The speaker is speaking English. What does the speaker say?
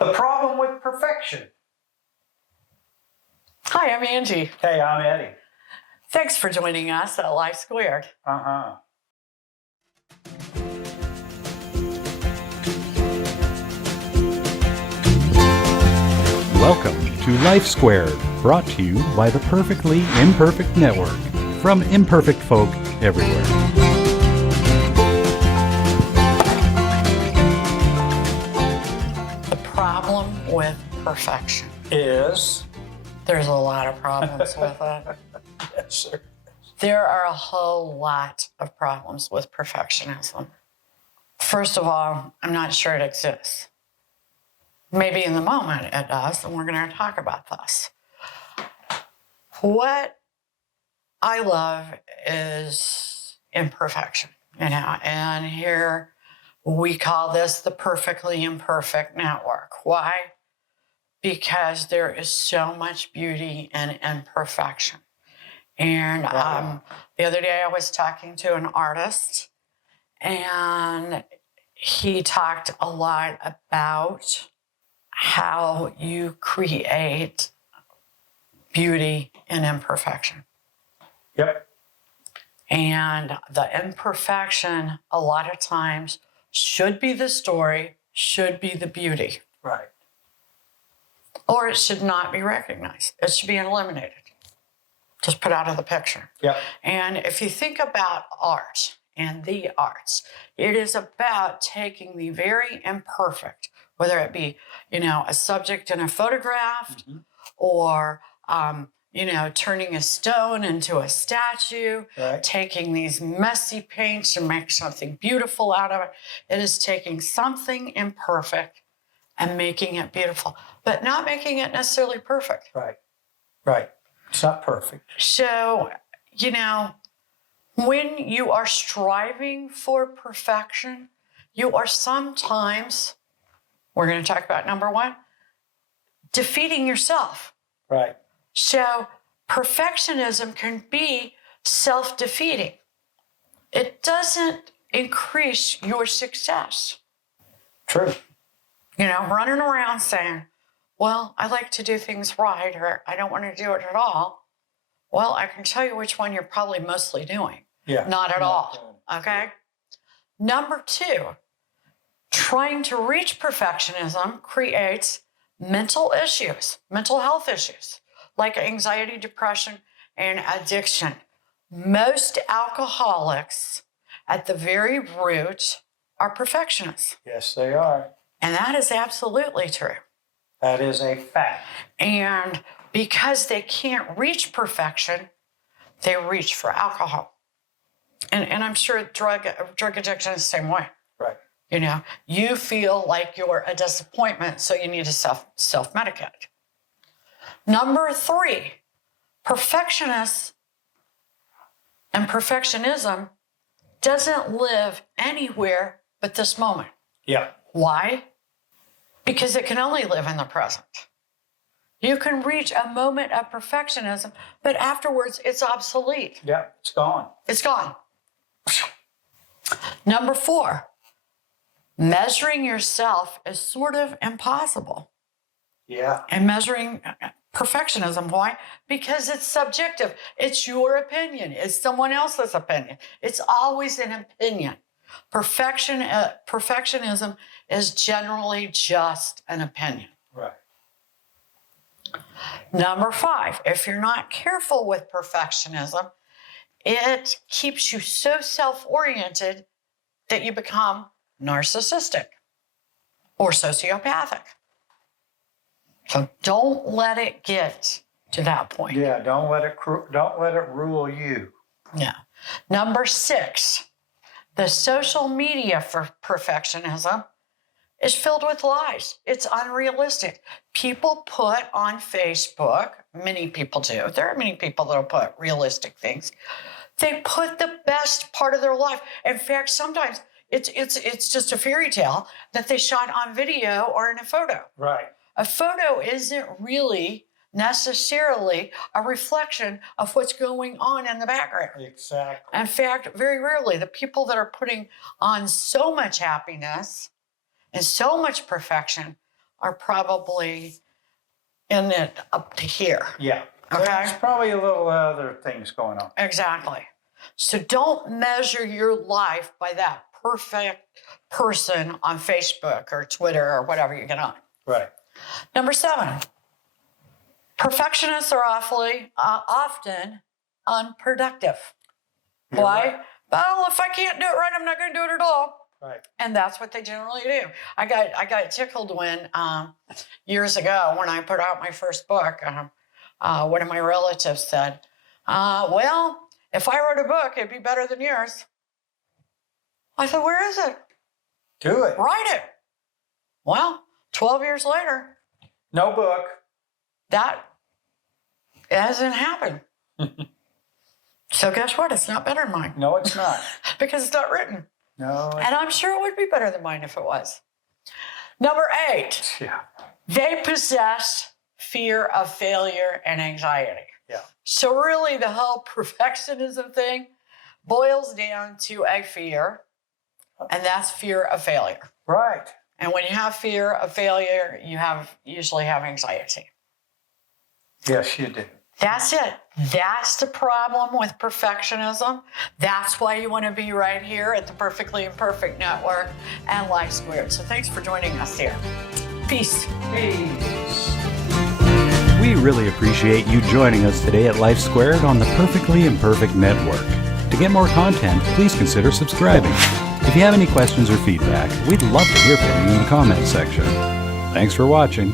The problem with perfection. Hi, I'm Angie. Hey, I'm Eddie. Thanks for joining us at Life Squared. Welcome to Life Squared, brought to you by the Perfectly Imperfect Network, from imperfect folk everywhere. The problem with perfection Is? there's a lot of problems with it. Yes, sir. There are a whole lot of problems with perfectionism. First of all, I'm not sure it exists. Maybe in the moment it does, and we're going to talk about this. What I love is imperfection, and here we call this the Perfectly Imperfect Network. Why? Because there is so much beauty in imperfection. And the other day I was talking to an artist, and he talked a lot about how you create beauty in imperfection. Yep. And the imperfection, a lot of times, should be the story, should be the beauty. Right. Or it should not be recognized. It should be eliminated. Just put out of the picture. Yep. And if you think about art and the arts, it is about taking the very imperfect, whether it be, a subject in a photograph, or, turning a stone into a statue, Right. taking these messy paints and make something beautiful out of it. It is taking something imperfect and making it beautiful, but not making it necessarily perfect. Right. Right. It's not perfect. So, when you are striving for perfection, you are sometimes, we're going to talk about number one, defeating yourself. Right. So perfectionism can be self-defeating. It doesn't increase your success. True. Running around saying, well, I like to do things right, or I don't want to do it at all. Well, I can tell you which one you're probably mostly doing. Yeah. Not at all. Okay? Number two, trying to reach perfectionism creates mental issues, mental health issues, like anxiety, depression, and addiction. Most alcoholics, at the very root, are perfectionists. Yes, they are. And that is absolutely true. That is a fact. And because they can't reach perfection, they reach for alcohol. And I'm sure drug addiction is the same way. Right. You feel like you're a disappointment, so you need to self-medicate. Number three, perfectionists and perfectionism doesn't live anywhere but this moment. Yeah. Why? Because it can only live in the present. You can reach a moment of perfectionism, but afterwards it's obsolete. Yeah. It's gone. It's gone. Number four, measuring yourself is sort of impossible. Yeah. And measuring perfectionism, why? Because it's subjective. It's your opinion. It's someone else's opinion. It's always an opinion. Perfectionism is generally just an opinion. Right. Number five, if you're not careful with perfectionism, it keeps you so self-oriented that you become narcissistic or sociopathic. So don't let it get to that point. Yeah. Don't let it rule you. Yeah. Number six, the social media for perfectionism is filled with lies. It's unrealistic. People put on Facebook, many people do. There are many people that will put realistic things. They put the best part of their life. In fact, sometimes it's just a fairy tale that they shot on video or in a photo. Right. A photo isn't really necessarily a reflection of what's going on in the background. Exactly. In fact, very rarely, the people that are putting on so much happiness and so much perfection are probably in it up to here. Yeah. Okay. There's probably a little other things going on. Exactly. So don't measure your life by that perfect person on Facebook or Twitter or whatever you get on. Right. Number 7, perfectionists are often unproductive. You're Why? right. Well, if I can't do it right, I'm not going to do it at all. Right. And that's what they generally do. I got tickled when years ago when I put out my first book, one of my relatives said, well, if I wrote a book, it'd be better than yours. I said, where is it? Do it. Write it. Well, 12 years later, No book. that hasn't happened. So guess what? It's not better than mine No, it's not. because it's not written. No. And I'm sure it would be better than mine if it was. Number 8, Yeah. they possess fear of failure and anxiety. Yeah. So really the whole perfectionism thing boils down to a fear, and that's fear of failure. Right. And when you have fear of failure, you usually have anxiety. Yes, you do. That's it. That's the problem with perfectionism. That's why you want to be right here at the Perfectly Imperfect Network and Life Squared. So thanks for joining us here. Peace. Peace. We really appreciate you joining us today at Life Squared on the Perfectly Imperfect Network. To get more content, please consider subscribing. If you have any questions or feedback, we'd love to hear from you in the comments section. Thanks for watching.